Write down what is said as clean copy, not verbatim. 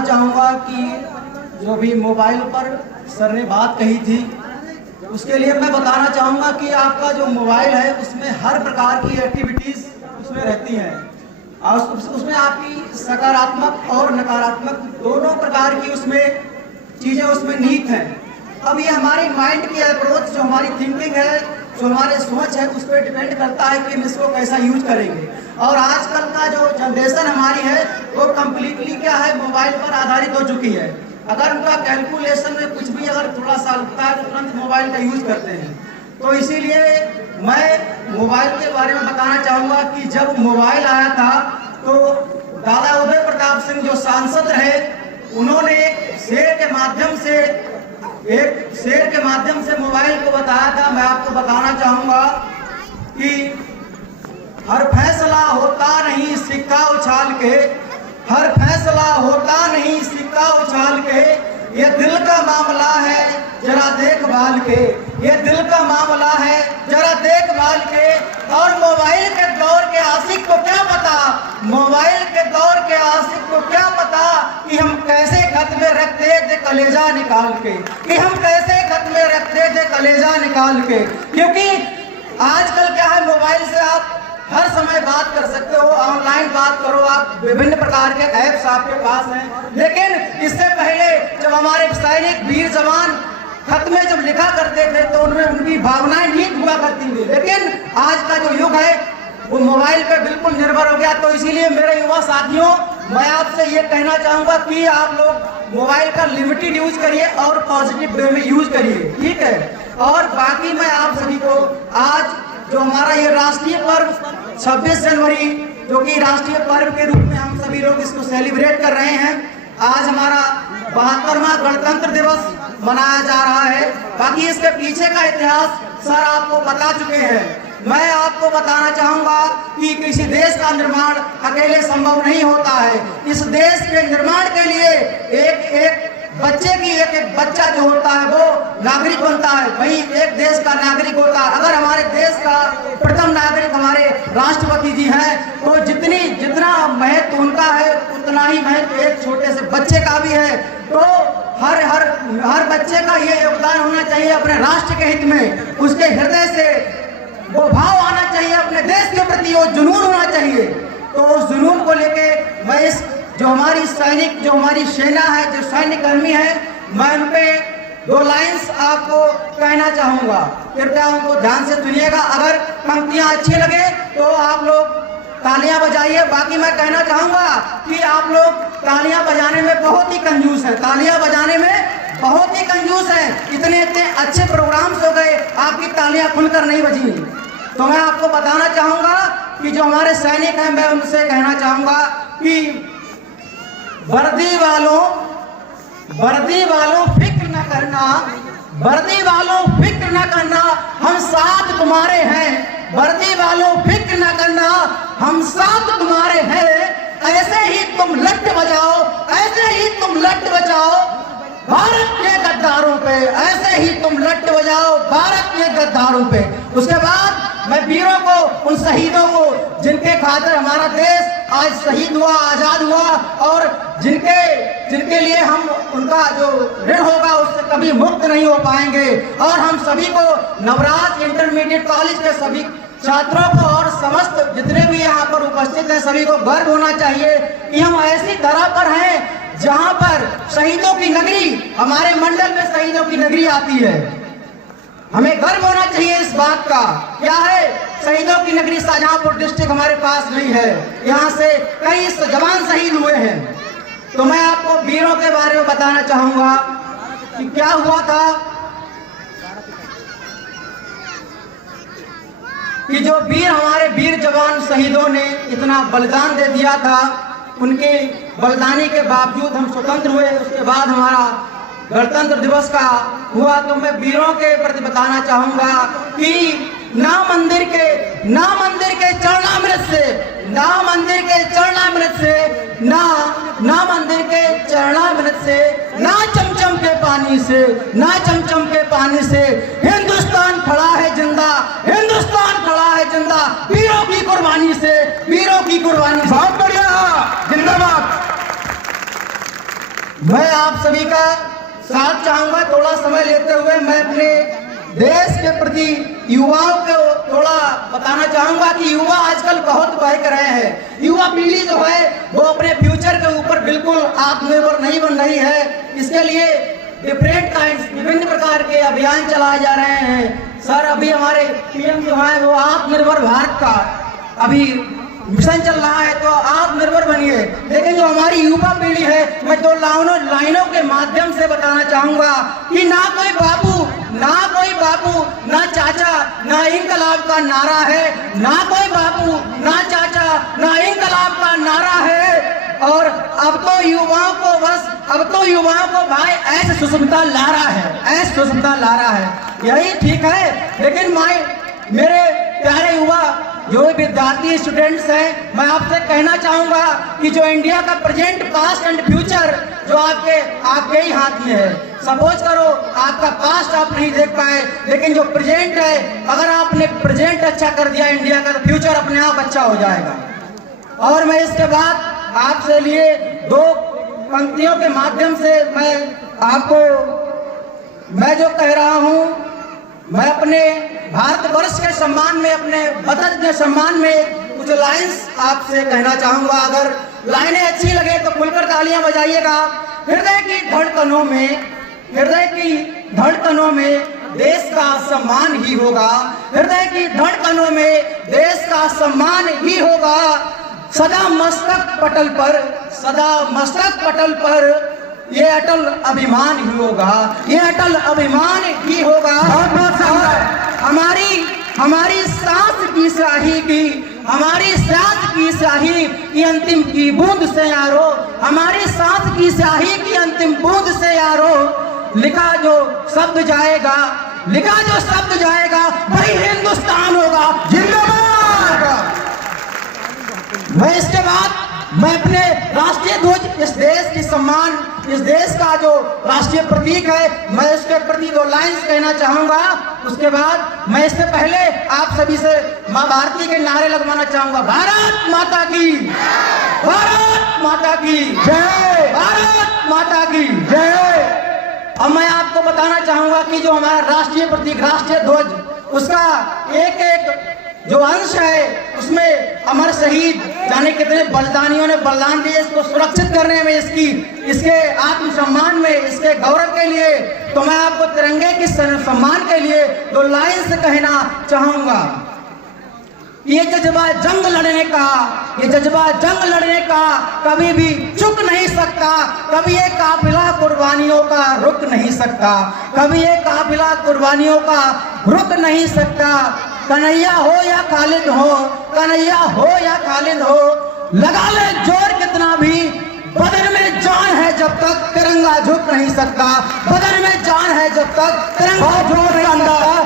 बताना चाहूँगा कि जो भी मोबाइल पर सर ने बात कही थी, उसके लिए मैं बताना चाहूँगा कि आपका जो मोबाइल है उसमें हर प्रकार की एक्टिविटीज़ उसमें रहती हैं और उसमें आपकी सकारात्मक और नकारात्मक दोनों प्रकार की उसमें चीज़ें उसमें निहित हैं। अब ये हमारी माइंड की अप्रोच, जो हमारी थिंकिंग है, जो हमारे सोच है, उस पर डिपेंड करता है कि हम इसको कैसा यूज करेंगे। और आजकल का जो जनरेशन हमारी है वो कम्प्लीटली क्या है, मोबाइल पर आधारित हो चुकी है। अगर उनका कैलकुलेशन में कुछ भी अगर थोड़ा सा लगता है तो तुरंत मोबाइल का यूज करते हैं। तो इसीलिए मैं मोबाइल के बारे में बताना चाहूँगा कि जब मोबाइल आया था तो दादा उदय प्रताप सिंह जो सांसद रहे, उन्होंने एक शेर के माध्यम से मोबाइल को बताया था। मैं आपको बताना चाहूँगा कि हर फैसला होता नहीं सिक्का उछाल के, हर फैसला होता नहीं सिक्का उछाल के, ये दिल का मामला है जरा देखभाल के, ये दिल का मामला है जरा देखभाल के। और मोबाइल के दौर के आशिक को क्या पता, मोबाइल के दौर के आशिक को क्या पता कि हम कैसे खत में रखते थे कलेजा निकाल के, कि हम कैसे खत में रखते थे कलेजा निकाल के। क्योंकि आजकल क्या है, मोबाइल से आप हर समय बात कर सकते हो, ऑनलाइन बात करो आप, विभिन्न प्रकार के ऐप्स आपके पास हैं। लेकिन इससे पहले जब हमारे सैनिक वीर जवान खत में जब लिखा करते थे तो उनमें उनकी भावनाएं निहित हुआ करती थी। लेकिन आज का जो युग है वो मोबाइल पे बिल्कुल निर्भर हो गया। तो इसीलिए मेरे युवा साथियों, मैं आपसे ये कहना चाहूँगा कि आप लोग मोबाइल का लिमिटेड यूज करिए और पॉजिटिव वे में यूज करिए, ठीक है। और बाकी मैं आप सभी को आज जो हमारा ये राष्ट्रीय पर्व 26 जनवरी, जो कि राष्ट्रीय पर्व के रूप में हम सभी लोग इसको सेलिब्रेट कर रहे हैं। आज हमारा 72वां गणतंत्र दिवस मनाया जा रहा है। बाकी इसके पीछे का इतिहास सर आपको बता चुके हैं। मैं आपको बताना चाहूँगा कि किसी देश का निर्माण अकेले संभव नहीं होता है। इस देश के निर्माण के लिए एक बच्चे की एक बच्चा जो होता है वो नागरिक बनता है, वही एक देश का नागरिक होता है। अगर हमारे देश का प्रथम नागरिक हमारे राष्ट्रपति जी हैं तो जितना महत्व उनका है उतना ही महत्व एक छोटे से बच्चे का भी है। तो हर बच्चे का ये योगदान होना चाहिए अपने राष्ट्र के हित में, उसके हृदय से वो भाव आना चाहिए, अपने देश के प्रति वो जुनून होना चाहिए। तो उस जुनून को लेके मैं इस जो हमारी सैनिक, जो हमारी सेना है, जो सैन्य कर्मी है, मैं उन पे 2 लाइन्स आपको कहना चाहूँगा। कृपया उनको ध्यान से सुनिएगा। अगर पंक्तियाँ अच्छी लगे तो आप लोग तालियां बजाइए। बाकी मैं कहना चाहूँगा कि आप लोग तालियां बजाने में बहुत ही कंजूस हैं, तालियां बजाने में बहुत ही कंजूस हैं। इतने अच्छे प्रोग्राम्स हो गए, आपकी तालियां खुलकर नहीं बजी। तो मैं आपको बताना चाहूँगा कि जो हमारे सैनिक हैं, मैं उनसे कहना चाहूँगा कि वर्दी वालों फिक्र न करना, वर्दी वालों फिक्र न करना, हम साथ तुम्हारे हैं। वर्दी वालों फिक्र न करना, हम साथ तुम्हारे हैं। ऐसे ही तुम लट बजाओ, ऐसे ही तुम लट बजाओ भारत के गद्दारों पे, ऐसे ही तुम लट बजाओ भारत के गद्दारों पे। उसके बाद मैं वीरों को, उन शहीदों को जिनके खातिर हमारा देश आज शहीद हुआ, आजाद हुआ, और जिनके लिए हम उनका जो ऋण होगा उससे कभी मुक्त नहीं हो पाएंगे। और हम सभी को, नवराज इंटरमीडिएट कॉलेज के सभी छात्रों को और समस्त जितने भी यहाँ पर उपस्थित हैं सभी को गर्व होना चाहिए कि हम ऐसी तरह पर हैं जहाँ पर शहीदों की नगरी, हमारे मंडल में शहीदों की नगरी आती है। हमें गर्व होना चाहिए इस बात का। क्या है, शहीदों की नगरी शाहजहांपुर डिस्ट्रिक्ट हमारे पास नहीं है, यहाँ से कई जवान शहीद हुए हैं। तो मैं आपको वीरों के बारे में बताना चाहूँगा कि क्या हुआ था कि जो हमारे वीर जवान शहीदों ने इतना बलिदान दे दिया था, उनके बलिदानी के बावजूद हम स्वतंत्र हुए। उसके बाद हमारा गणतंत्र दिवस का हुआ। तो मैं वीरों के प्रति बताना चाहूँगा कि ना मंदिर के चरणामृत से, ना मंदिर के चरणामृत से, ना मंदिर के चरणामृत से, ना चमचम के पानी से, ना चमचम के पानी से हिंदुस्तान खड़ा है जिंदा, हिंदुस्तान खड़ा है जिंदा वीरों की कुर्बानी से, वीरों की कुर्बानी से। बहुत बढ़िया, जिंदाबाद। मैं आप सभी का साथ चाहूंगा। थोड़ा समय लेते हुए मैं अपने देश के प्रति युवाओं को थोड़ा बताना चाहूंगा कि युवा आजकल बहुत बहक रहे हैं। युवा पीढ़ी जो है वो अपने फ्यूचर के ऊपर बिल्कुल आत्मनिर्भर नहीं बन रही है। इसके लिए डिफरेंट काइंड्स विभिन्न प्रकार के अभियान चलाए जा रहे हैं। सर अभी हमारे पीएम जो है वो आत्मनिर्भर भारत का अभी मिशन चल रहा है, तो आत्मनिर्भर बनिए। लेकिन जो हमारी युवा पीढ़ी है, मैं दो लाइनों के माध्यम से बताना चाहूंगा कि ना कोई बापू, ना चाचा, ना इंकलाब का नारा है, ना कोई बापू, ना चाचा, ना इंकलाब का नारा है। और अब तो युवाओं को भाई ऐसे सुषमता ला रहा है, यही ठीक है। लेकिन मेरे प्यारे युवा जो विद्यार्थी स्टूडेंट्स हैं, मैं आपसे कहना चाहूंगा कि जो इंडिया का प्रेजेंट, पास्ट एंड फ्यूचर जो आपके ही हाथ में है। सपोज करो आपका पास्ट आप नहीं देख पाए, लेकिन जो प्रेजेंट है, अगर आपने प्रेजेंट अच्छा कर दिया इंडिया का, तो फ्यूचर अपने आप अच्छा हो जाएगा। और मैं इसके बाद आपसे लिए दो पंक्तियों के माध्यम से मैं जो कह रहा हूं, मैं अपने भारतवर्ष के सम्मान में, अपने वतन के सम्मान में कुछ लाइंस आपसे कहना चाहूंगा। अगर लाइनें अच्छी लगे तो खुलकर तालियां बजाइएगा। हृदय की धड़कनों में देश का सम्मान ही होगा। हृदय की धड़कनों में देश का सम्मान ही होगा। सदा मस्तक पटल पर ये अटल अभिमान ही होगा, ये अटल अभिमान ही होगा। हमारी सांस की स्याही की अंतिम की बूंद से यारो, हमारी सांस की स्याही की अंतिम बूंद से यारो, लिखा जो शब्द जाएगा वही हिंदुस्तान होगा। जिंदाबाद। मैं इसके बाद मैं अपने राष्ट्रीय ध्वज, इस देश की सम्मान, इस देश का जो राष्ट्रीय प्रतीक है, मैं इसके प्रति दो लाइन्स कहना चाहूंगा। उसके बाद मैं इससे पहले आप सभी से माँ भारती के नारे लगवाना चाहूंगा। भारत माता की जय, भारत माता की जय, भारत माता की जय। अब मैं आपको बताना चाहूंगा कि जो हमारा राष्ट्रीय प्रतीक, राष्ट्रीय ध्वज, उसका एक एक जो अंश है, उसमें अमर शहीद जाने कितने बलिदानियों ने बलिदान दिए इसको सुरक्षित करने में, इसके आत्मसम्मान में, इसके गौरव के लिए। तो मैं आपको तिरंगे के सम्मान के लिए दो लाइन से कहना चाहूंगा। ये जज्बा जंग लड़ने का कभी भी चुक नहीं सकता। कभी ये काफिला कुर्बानियों का रुक नहीं सकता, कभी ये काफिला कुर्बानियों का रुक नहीं सकता। कन्हैया हो या खालिद हो, लगा ले जोर कितना भी, बदन में जान है जब तक तिरंगा झुक नहीं सकता, बदन में जान है जब तक तिरंगा झुक नहीं सकता।